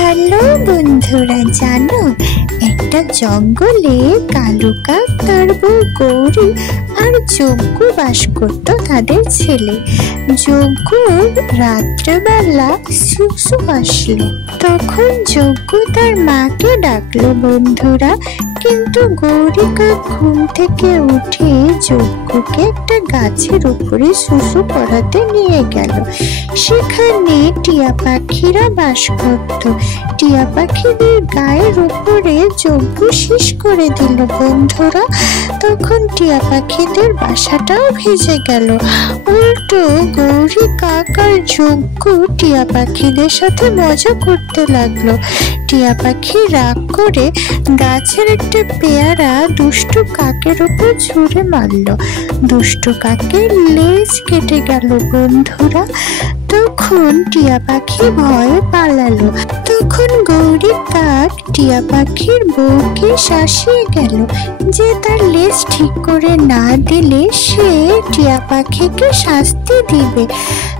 Hello বন্ধুরা, জানো একটা জঙ্গলে কালু কাক, তার বউ গৌরী আর যজ্ঞ বাস করত তাদের ছেলে। যজ্ঞ রাত্রেবেলা সুসু আসলো, তখন যজ্ঞ তার মাকে ডাকলো বন্ধুরা। কিন্তু গৌরী কাক ঘুম থেকে উঠে যজ্ঞকে একটা গাছের উপরে সুসু করাতে নিয়ে গেল। সেখানে টিয়া পাখিরা বাস করত। টিয়া পাখিদের গায়ের উপরে যজ্ঞ শেষ করে দিল বন্ধুরা। তখন টিয়া পাখিদের বাসাটাও ভেসে গেল। উল্টো গৌরী কাক আর যজ্ঞ টিয়া পাখিদের সাথে মজা করতে লাগলো। টিয়া পাখি রাগ করে গাছের একটা পেয়ারা দুষ্টু কাকের উপর ছুঁড়ে মারল। দুষ্টু কাকের লেজ কেটে গেল বন্ধুরা। তখন টিয়া পাখি ভয়ে পালালো। তখন গৌরী কাক টিয়া পাখির বউকে শাসিয়ে গেল যে তার লেজ ঠিক করে না দিলে সে টিয়া পাখিকে শাস্তি দিবে।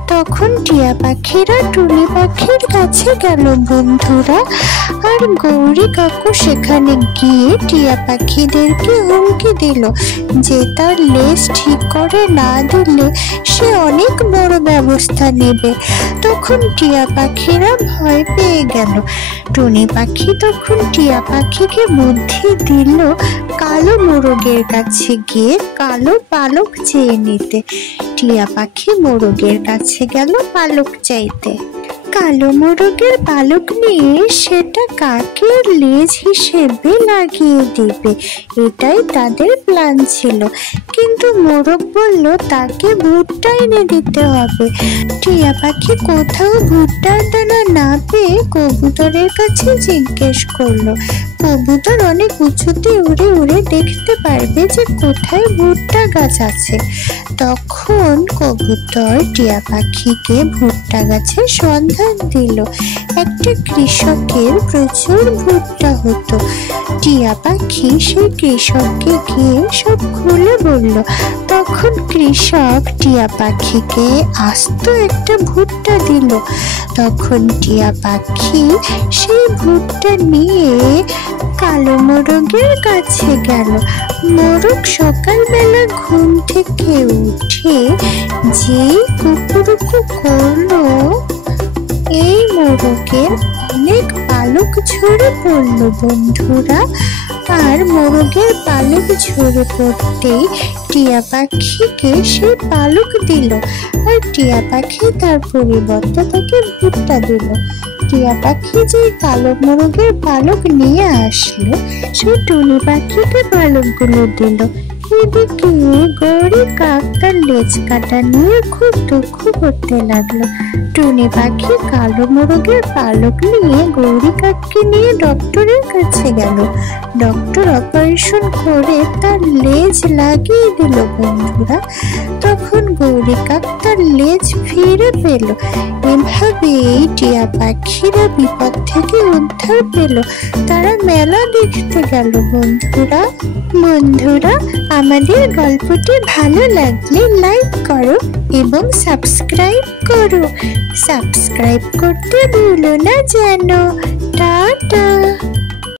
তখন টিয়া পাখিরা টুনি পাখির কাছে গেল বন্ধুরা। আর গৌরী কাকু সেখানে গিয়ে টিয়া পাখিদেরকে হুমকি দিল যে তার লেজ ঠিক করে না দিলে সে অনেক বড় ব্যবস্থা নেবে। তখন টিয়া পাখিরা ভয় পেয়ে গেল। টুনি পাখি তখন টিয়া পাখিকে বুদ্ধি দিল কালো মোরগের কাছে গিয়ে কালো পালক চেয়ে নিতে। টিয়া পাখি মোরগের কাছে গেল পালক চাইতে। কালো মোরগের পালক নিয়ে সেটা কাকের লেজ হিসেবে লাগিয়ে দিবে, এটাই তাদের প্ল্যান ছিল। কিন্তু মোরগ বলল তাকে ভুট্টা এনে দিতে হবে। টিয়া পাখি কোথাও ভুট্টার দানা না পেয়ে কবুতরের কাছে জিজ্ঞেস করলো। কবুতর অনেক উঁচুতে উড়ে উড়ে দেখতে পারবে যে কোথায় ভুট্টা গাছ আছে। তখন কবুতর টিয়া পাখিকে ভুট্টা গাছের সন্ধান দিল। একটা কৃষকের প্রচুর ভুট্টা হতো। টিয়া পাখি সেই কৃষককে গিয়ে সব খুলে বলল। তখন কৃষক টিয়া পাখিকে আস্ত একটা ভুট্টা দিল। তখন টিয়া পাখি সেই ভুট্টা নিয়ে কালো মোরগের কাছে গেল। মোরগ সকালবেলা ঘুম থেকে উঠে যেই কুকুরকু করলো, এই মোরগের অনেক পালক ঝরে পড়লো বন্ধুরা। আর মোরগের পালক ঝরে পড়তেই টিয়া পাখিকে সে পালক দিল। আর টিয়া পাখি তার পরিবর্তে তাকে ভুট্টা দিল। টিয়া পাখি যে কালো মোরগের পালক নিয়ে আসলো, সে টুনি পাখিকে পালকগুলো দিল। এদিকে গৌরী কাক তার লেজ কাটা নিয়ে খুব দুঃখ করতে লাগলো। টুনি পাখি কালো মোরগের পালক নিয়ে গৌরী কাককে নিয়ে ডক্টরের কাছে গেল। ডক্টর অপারেশন করে তার লেজ লাগিয়ে দিল বন্ধুরা। তখন গৌরী কাক তার লেজ ফিরে পেল। এভাবেই টিয়া পাখিরা বিপদ থেকে উদ্ধার পেল। তারা মেলা দেখতে গেল বন্ধুরা। আমাদের গল্পটি ভালো লাগলে লাইক করো এবং সাবস্ক্রাইব করো। সাবস্ক্রাইব করতে ভুলো না যেন। টাটা।